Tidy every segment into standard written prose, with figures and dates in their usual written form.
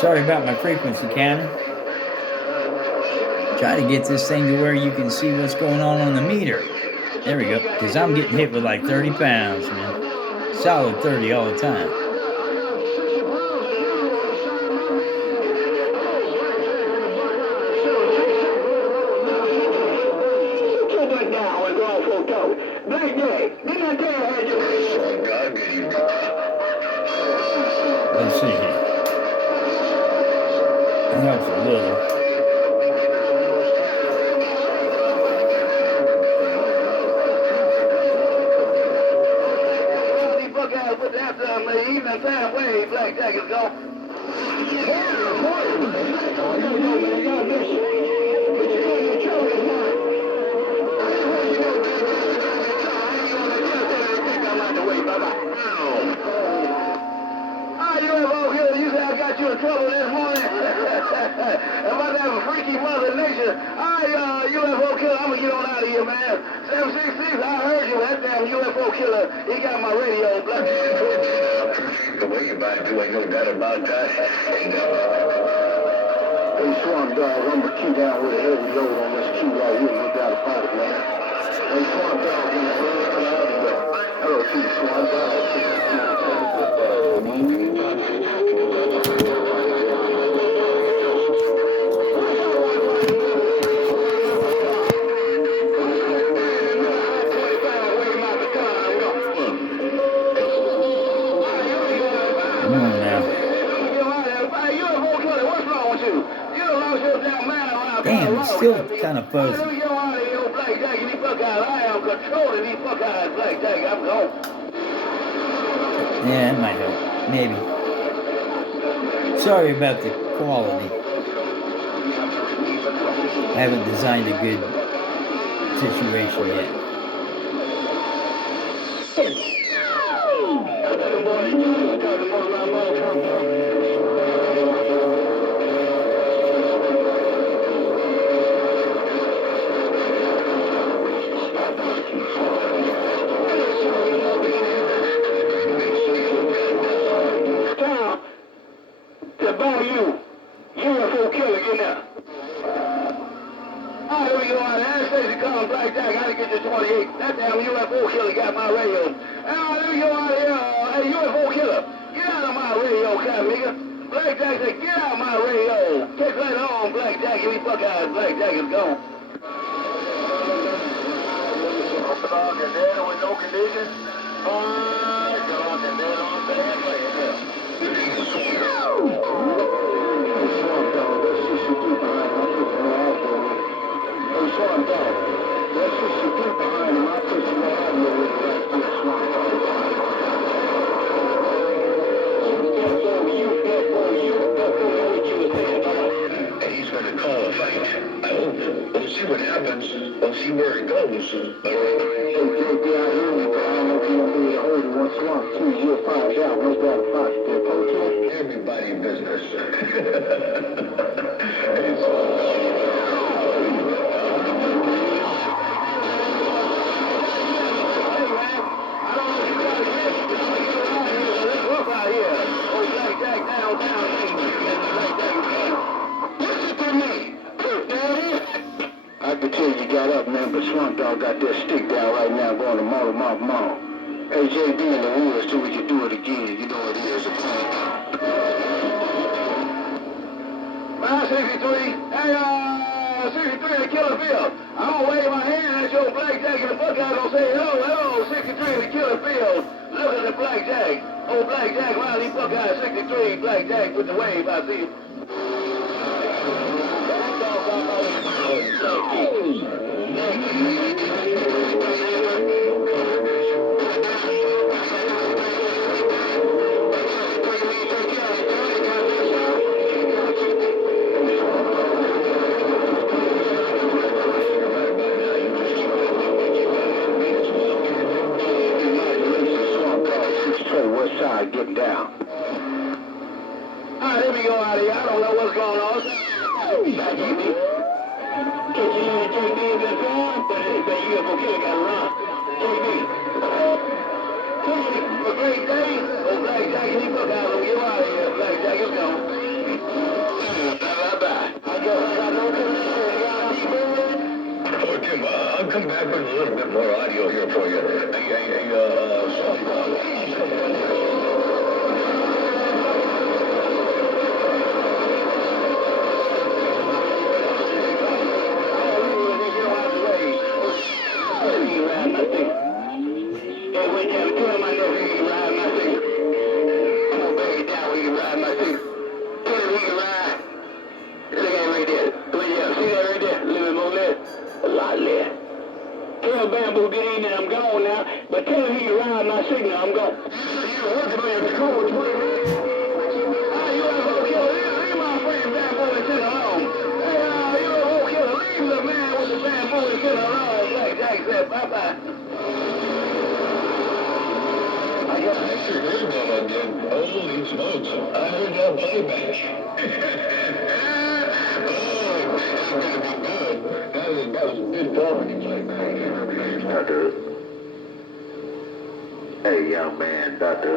Sorry about my frequency counter. Try to get this thing to where you can see what's going on the meter. There we go. Because I'm getting hit with like 30 pounds, man. Solid 30 all the time. Let's see here. It helps a little. With that even time way blackjack is gone. You said I got you in trouble this morning. I'm about to have a freaky mother nature. UFO killer, I'm gonna get on out of here, man. 766, I heard you. That damn UFO killer, he got my radio. I appreciate the way you buy it, ain't no doubt about that. And, hey, Swamp Dog, I'm gonna key down with a heavy load on this key right here, no doubt about it, man. Hey, Swamp Dog, hello, to the Swamp Dog. Damn, it's still kind of fuzzy. Yeah, that might help. Maybe. Sorry about the quality. I haven't designed a good situation yet. UFO killer, get now. All right, here we go. Anastasia calling blackjack. How to get to 28? That damn UFO killer got my radio. Let me go out here. Hey, UFO killer, get out of my radio, nigga. Blackjack said, get out of my radio. Take that on, blackjack. Any buckeyes, blackjack is gone. Dog is dead with no conditions. Dog is dead on bad play. Swamp Dog. That's just the group behind him. I'll put you right out here with the right to Swamp Dog. And he's going to call a fight. I hope. We'll see what happens. We'll see where it goes. Hey, JB, I hear you, but I don't know if you're going to be able to hold it one swamp, too. You'll find out. No doubt about it. Okay? Everybody business. I can tell you got up, man, but Swamp Dog got that stick down right now going to Mall. Hey, JB in the woods till we can do it again. You know it is a plan. 563. Hey, 63 in the killer field. I'm gonna wave my hand at your blackjack and the buckeye gonna say hello, 63 in the killer field. Look at the blackjack. Oh, blackjack, wow, these buckeyes, 63, blackjack with the wave, I see. Getting down. Alright, here we go out of here. I don't know what's going on. JB been gone, but that UFO killer got around. JB. A great day. Oh, blackjack, he fuck out of here. Get out of here. Blackjack is gone. Bye-bye. I guess I got no connection. Okay, I'll come back with a little bit more audio here for you. Tell Bamboo get in and I'm gone now, but tell him he can ride my signal, I'm gone. You're working on your code 20 minutes. UFO killer, leave my friend Bamboo and sit alone. Hey, UFO killer, leave the man with the bamboo and sit alone. Blackjack said, bye-bye. I sure heard that again. Holy smokes. I heard that playback. That was a good talking. Dr. Hey, young man, Dr.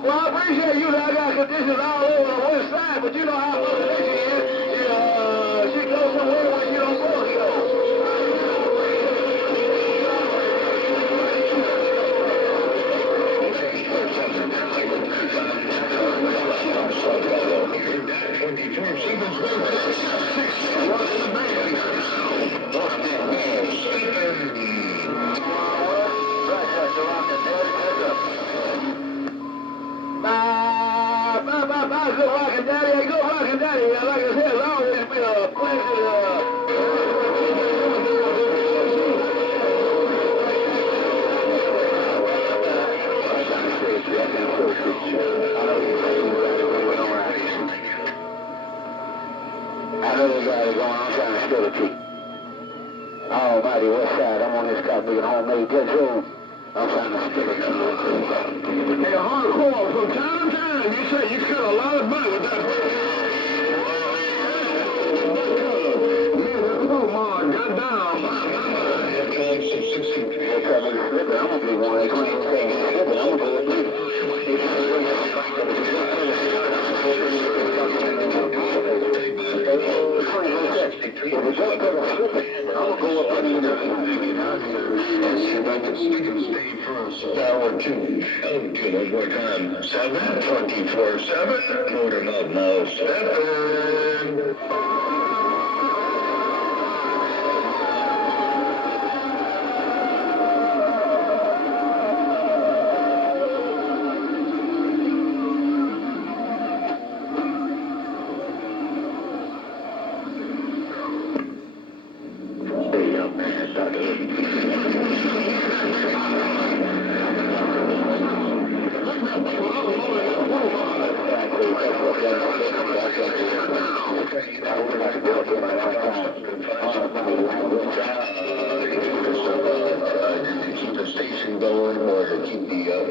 Well, I appreciate you that I got conditions all over the west side, but you know how Mother Nature is. She goes somewhere where you don't go. Bye, good rockin' daddy. Hey, good rockin' daddy. Like I said, it's always been a pleasure. I know they got it going on, I'm trying to spill the tea. Almighty West Side, I'm on this cop making homemade jet room. I'm trying to spill the tea. Hey, hardcore, from time to time, you say you cut a lot of money with that. I'm gonna be one of the clean things. I'm gonna go with you. Hour two. One more time. 7/24/7. Motor mouth mouse. 7.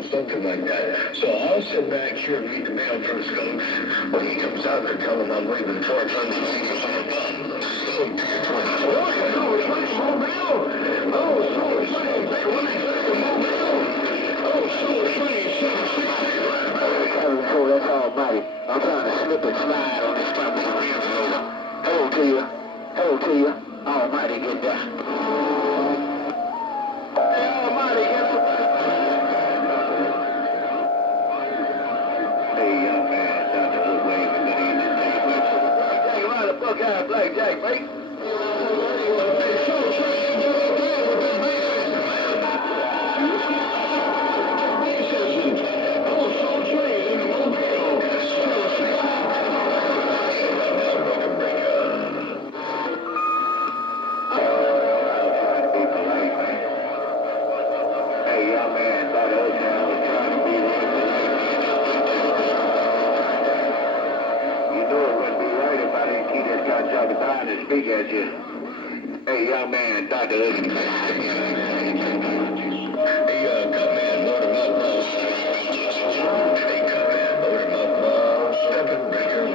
Something like that. So I'll sit back here and read the mail from Scopes. When he comes out, I tell him I'm waving 400 feet on a bum. That's almighty. I'm trying to slip and slide on this stuff. Hold to you. Hold to you. Almighty, get down. Hey, almighty, get down. Hey, young man, Dr. Woodway, good evening. Take him out of Buckeye Blackjack, mate. speak at you. Hey, young man, Dr. Hey, cut man, load him up. Hey, cut man, load him up. Stepping right here.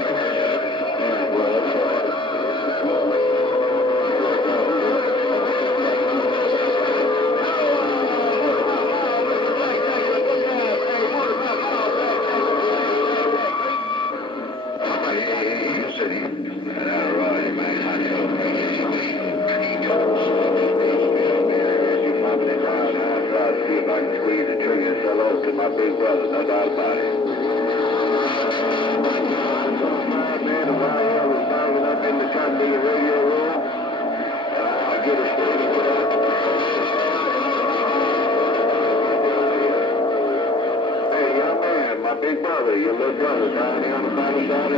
My big brother, no doubt about it. Man, if I was banging up in the company radio room, I'll get it straight. Hey, young man, my big brother, your little brother, down here on the final side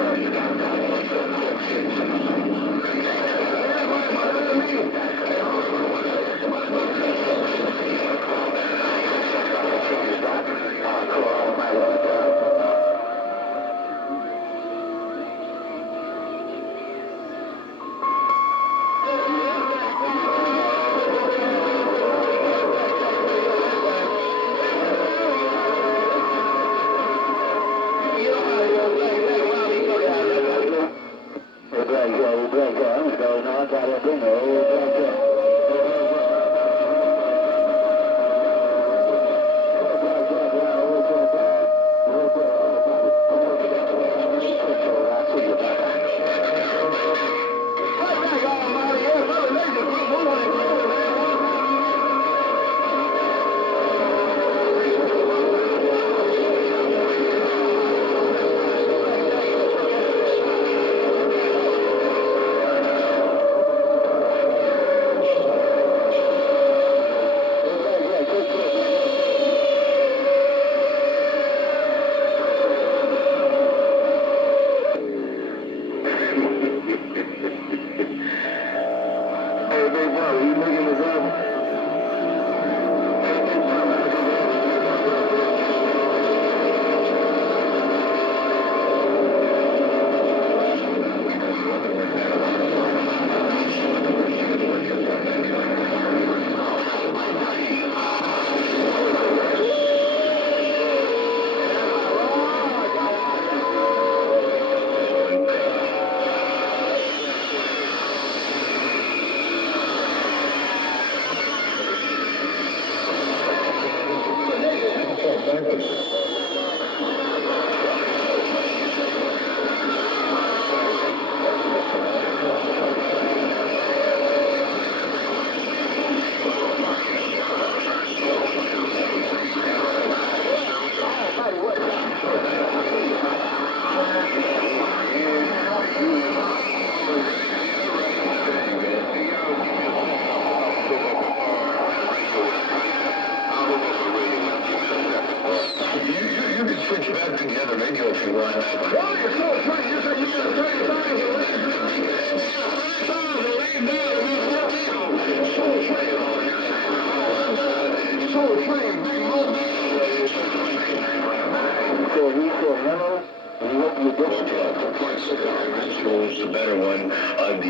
the better one on the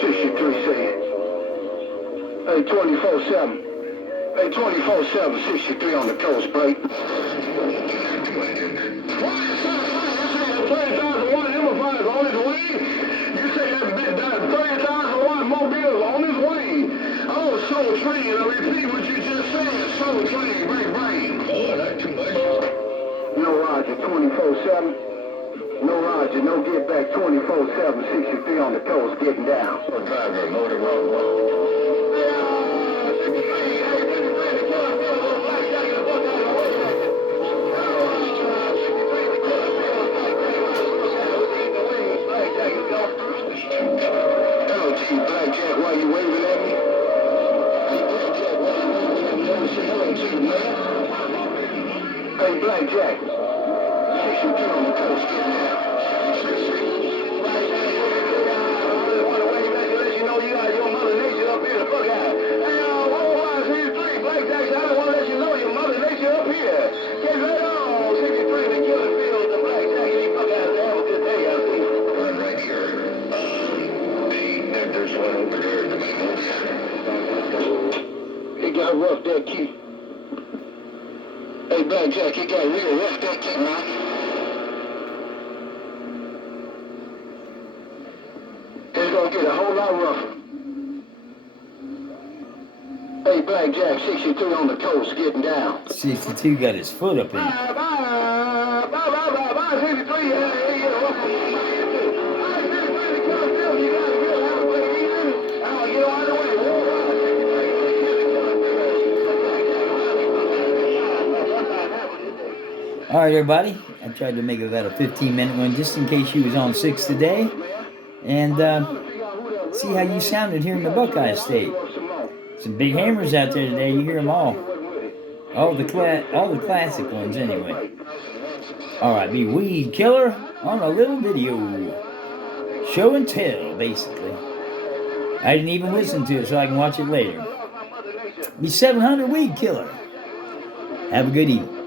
63 say. Hey, 24/7. Hey, 24/7, 63 on the coast, break. 30,001 Amplifiers on his way. You say that 30,001 Mobile on his way. Oh, Soul Train, I repeat what you just said. Soul Train, break, break. Oh, not too much. No Roger, 24/7. No Roger, no get back, 24/7, 63 on the coast, getting down. So driver, motor road. Blackjack, why you waving at me? Hey, Blackjack. 62 on the coast, getting down. You got your mother nature up here, the fuck out. Hey, worldwide 63, Blackjack, I don't want to let you know your mother nature up here. Get right on, 63, the killing fields, the Blackjack, you fuck out there, have a good day, I see. Run right here. that key. Hey, Blackjack, it got real rough, that key, man. It's gonna get a whole lot rougher. Hey, Blackjack, 62 on the coast, getting down. 62 got his foot up in it. Bye, 63, yeah, rough on my man, too. All right, 63, the killer still, you gotta really have a play easy. I'll get on the way. All right, everybody. I tried to make it about a 15-minute one just in case you was on 6 today. And see how you sounded here in the Buckeye State. Some big hammers out there today. You hear them all. All the classic ones, anyway. All right, be Weed Killer on a little video. Show and tell, basically. I didn't even listen to it so I can watch it later. Be 700 Weed Killer. Have a good evening.